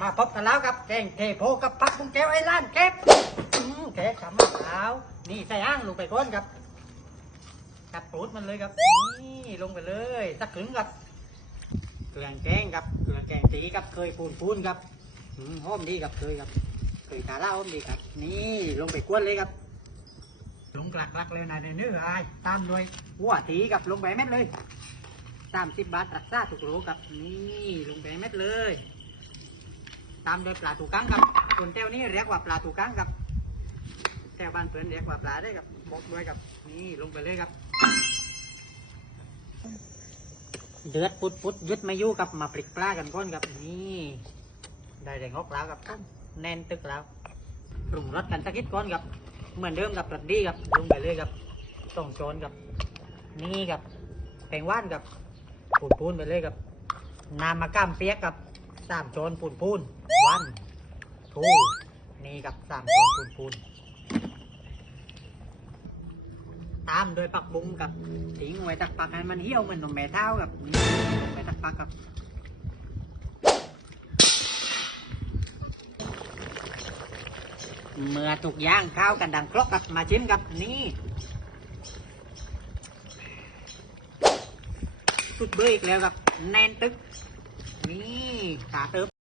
มาพบกันแล้วครับแกงเทโพกับผักบุ้งแก้วไอ้ล้านเก็บอืมแกงกับมะพร้าวนี่ใส่อ่างลงไปก้นครับกัดปูดมันเลยครับนี่ลงไปเลยสักถึงครับเกลือแกงครับเกลือแกงตีครับเคยปูนปูนครับอืมหอมดีครับเคยครับเคยตาล่าหอมดีครับ นี่ลงไปก้วนเลยครับลงกลักลักเลยนะในเนื้อไอ้ตามด้วยหัวตีกับลงไปเม็ดเลยสามสิบบาทรักษาถูกโลกับนี่ลงไปเม็ดเลย ตามด้วยปลาตูกั้งครับคนแถวนี้เรียกว่าปลาตูกั้งครับแถวบ้านเพื่อนเรียกว่าปลาได้ครับบอกด้วยครับนี่ลงไปเลยครับ เดือดปุดปุดยึดไม่ยู่กับมาปลิกปลากันก้อนครับนี่ได้แรงงอกแล้วครับแน่นตึกแล้วปรุงรสกันสักนิดก้อนครับเหมือนเดิมกับรสดีครับลงไปเลยครับส่งโจนครับนี่ครับแปงว่านครับปูนปูนไปเลยครับน้ำมะก้ามเปียกครับ สามโจนปูนปูนวันทูนี่ครับสามโจนปูนปูนตามโดยปักบุ้งกับทิ้งไว้ตักปักให้มันเหี่ยวเหมือนนมแม่เท้าครับนี่ลงไปตักปักครับเมื่อถูกย่างข้าวกันดังครกกับมาชิมกับนี่สุดเบอร์อีกแล้วครับแน่นตึก นี่ขาเติบ